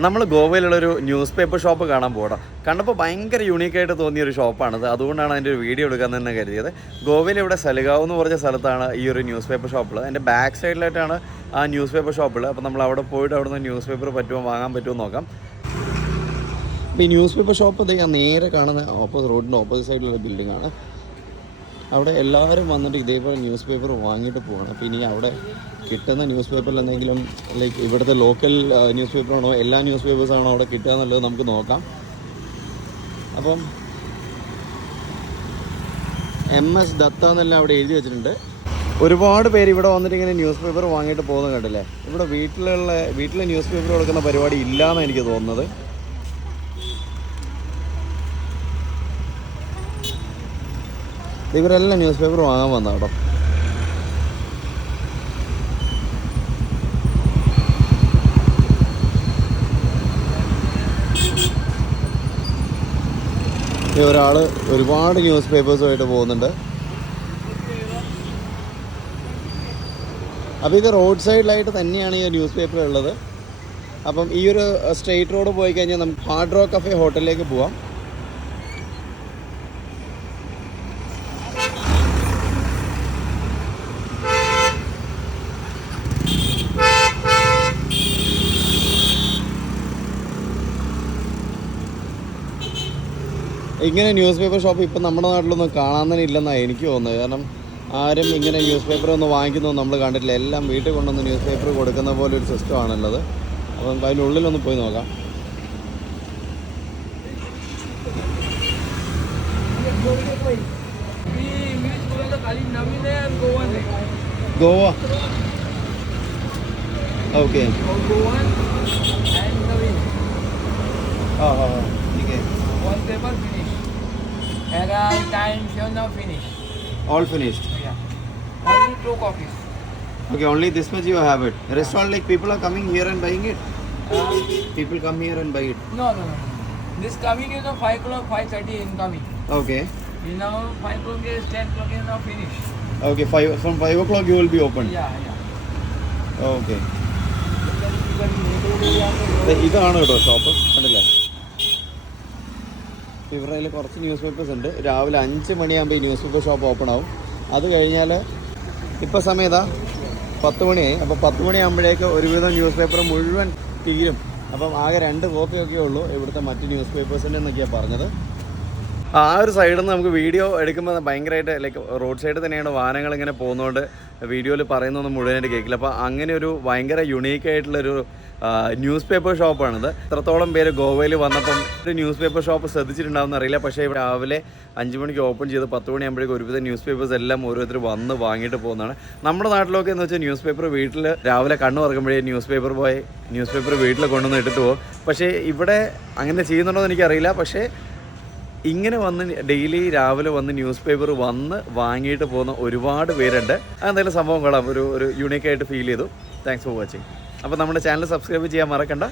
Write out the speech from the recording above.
നമ്മൾ ഗോവയിലുള്ളൊരു news paper shop കാണാൻ പോകണം. കണ്ടപ്പോൾ ഭയങ്കര യൂണീക്കായിട്ട് തോന്നിയ ഒരു ഷോപ്പാണിത്. അതുകൊണ്ടാണ് അതിന്റെ ഒരു വീഡിയോ എടുക്കാൻ തന്നെ കരുതിയത്. ഗോവയിൽ ഇവിടെ സലുഗാവ് എന്ന് പറഞ്ഞ സ്ഥലത്താണ് ഈ ഒരു ന്യൂസ് പേപ്പർ ഷോപ്പുള്ളത് അതിന്റെ ബാക്ക് സൈഡിലായിട്ടാണ് ആ ന്യൂസ് പേപ്പർ ഷോപ്പുള്ളത് അപ്പോൾ നമ്മൾ അവിടെ പോയിട്ട് അവിടെ നിന്ന് ന്യൂസ് പേപ്പർ പറ്റുമോ വാങ്ങാൻ പറ്റുമോ നോക്കാം. അപ്പോൾ ഈ ന്യൂസ് പേപ്പർ ഷോപ്പ് ഞാൻ നേരെ കാണുന്ന ഓപ്പോസിറ്റ് റോഡിന്റെ ഓപ്പോസിറ്റ് സൈഡിലുള്ള ബിൽഡിംഗ് ആണ്. അവിടെ എല്ലാവരും വന്നിട്ട് ഇതേപോലെ ന്യൂസ് പേപ്പർ വാങ്ങിയിട്ട് പോകണം അപ്പോൾ ഇനി അവിടെ കിട്ടുന്ന ന്യൂസ് പേപ്പറിൽ എന്തെങ്കിലും ലൈക്ക് ഇവിടുത്തെ ലോക്കൽ ന്യൂസ് പേപ്പറാണോ എല്ലാ ന്യൂസ് പേപ്പേഴ്സാണോ അവിടെ കിട്ടുക എന്നുള്ളത് നമുക്ക് നോക്കാം. അപ്പം എം എസ് ദത്ത എന്നെല്ലാം അവിടെ എഴുതി വെച്ചിട്ടുണ്ട്. ഒരുപാട് പേര് ഇവിടെ വന്നിട്ട് ഇങ്ങനെ ന്യൂസ് പേപ്പർ വാങ്ങിയിട്ട് പോകുന്നത് കണ്ടില്ലേ? ഇവിടെ വീട്ടിലുള്ള വീട്ടിലെ ന്യൂസ് പേപ്പർ കൊടുക്കുന്ന പരിപാടി ഇല്ലയെന്നാണ് എനിക്ക് തോന്നുന്നത്. ഇവരെല്ലാം ന്യൂസ് പേപ്പർ വാങ്ങാൻ വന്ന കേട്ടോ ഒരാൾ ഒരുപാട് ന്യൂസ് പേപ്പേഴ്സുമായിട്ട് പോകുന്നുണ്ട്. അപ്പോൾ ഇത് റോഡ് സൈഡിലായിട്ട് തന്നെയാണ് ഈ ന്യൂസ് പേപ്പർ ഉള്ളത്. അപ്പം ഈ ഒരു സ്ട്രെയിറ്റ് റോഡ് പോയി കഴിഞ്ഞാൽ നമുക്ക് ഹാർഡ് റോക്ക് കഫേ ഹോട്ടലിലേക്ക് പോവാം. ഇങ്ങനെ ന്യൂസ് പേപ്പർ ഷോപ്പ് ഇപ്പം നമ്മുടെ നാട്ടിലൊന്നും കാണാൻ തന്നെ ഇല്ലെന്നാണ് എനിക്ക് തോന്നുന്നത് കാരണം ആരും ഇങ്ങനെ ന്യൂസ് പേപ്പർ ഒന്നും വാങ്ങിക്കുന്നൊന്നും നമ്മൾ കണ്ടിട്ടില്ല എല്ലാം വീട്ടിൽ കൊണ്ടുവന്ന് ന്യൂസ് പേപ്പർ കൊടുക്കുന്ന പോലെ ഒരു സിസ്റ്റം ആണുള്ളത് അപ്പം അതിനുള്ളിലൊന്ന് പോയി നോക്കാം मी इंग्लिश बोलायचं खाली नवीन आहे आणि गोवन आहे ഗോവ ഓക്കെ गोवन अँड नवीन ആ ആ ठीक है Around now finished. All finished? Yeah. Only two. Okay, only this much you have it. Restaurant like people are coming here and buying it? Um, people come here and buy it? No, no, no. This coming is a 5 o'clock, 5.30 incoming. Okay. You know, 5 o'clock is 10 o'clock is now finished. Okay, five, from 5 o'clock you will be open? Yeah, yeah. Okay. ഇതാണ് കേട്ടോ shop ഇവരുടെ കുറച്ച് news papers ഉണ്ട്. രാവിലെ അഞ്ച് മണിയാകുമ്പോൾ ഈ news paper shop open ആവും. അത് കഴിഞ്ഞാൽ ഇപ്പോൾ സമയം ഇതാ പത്ത് മണിയായി അപ്പോൾ പത്ത് മണിയാകുമ്പോഴേക്ക് ഒരുവിധം ന്യൂസ് പേപ്പർ മുഴുവൻ തീരും. അപ്പം ആകെ രണ്ട് കോപ്പിയൊക്കെ ഉള്ളൂ ഇവിടുത്തെ മറ്റ് ന്യൂസ് പേപ്പേഴ്സിന്റെ എന്നൊക്കെയാണ് പറഞ്ഞത്. ആ ഒരു സൈഡിൽ നിന്ന് നമുക്ക് വീഡിയോ എടുക്കുമ്പോൾ ഭയങ്കരമായിട്ട് ലൈക്ക് റോഡ് സൈഡ് തന്നെയാണ് വാഹനങ്ങൾ ഇങ്ങനെ പോകുന്നതുകൊണ്ട് വീഡിയോയിൽ പറയുന്നൊന്നും മുഴുവനായിട്ട് കേൾക്കില്ല. അപ്പോൾ അങ്ങനെ ഒരു ഭയങ്കര യുണീക്ക് ആയിട്ടുള്ളൊരു ന്യൂസ് പേപ്പർ ഷോപ്പാണിത്. എത്രത്തോളം പേര് ഗോവയിൽ വന്നപ്പം ഒരു ന്യൂസ് പേപ്പർ ഷോപ്പ് ശ്രദ്ധിച്ചിട്ടുണ്ടാവുന്ന അറിയില്ല. പക്ഷേ ഇവിടെ രാവിലെ അഞ്ച് മണിക്ക് ഓപ്പൺ ചെയ്ത് പത്ത് മണിയാകുമ്പോഴേക്കും ഒരുവിധ ന്യൂസ് പേപ്പേഴ്സ് എല്ലാം ഓരോരുത്തർ വന്ന് വാങ്ങിയിട്ട് പോകുന്നതാണ്. നമ്മുടെ നാട്ടിലൊക്കെ എന്ന് വെച്ചാൽ ന്യൂസ് പേപ്പർ വീട്ടിൽ രാവിലെ കണ്ണു തുറക്കുമ്പോഴേ ന്യൂസ് പേപ്പർ പോയി ന്യൂസ് പേപ്പർ വീട്ടിൽ കൊണ്ടുവന്ന് ഇട്ടിട്ട് പോകും. പക്ഷേ ഇവിടെ അങ്ങനെ ചെയ്യുന്നുണ്ടോ എന്ന് എനിക്കറിയില്ല. പക്ഷേ ഇങ്ങനെ വന്ന് ഡെയിലി രാവിലെ വന്ന് ന്യൂസ് പേപ്പർ വന്ന് വാങ്ങിയിട്ട് പോകുന്ന ഒരുപാട് പേരുണ്ട്. അതെന്തായാലും സംഭവം കൊള്ളാം. ഒരു ഒരു യുണീക്കായിട്ട് ഫീൽ ചെയ്തു. താങ്ക്സ് ഫോർ വാച്ചിങ് അപ്പോൾ നമ്മുടെ ചാനൽ സബ്സ്ക്രൈബ് ചെയ്യാൻ മറക്കണ്ട.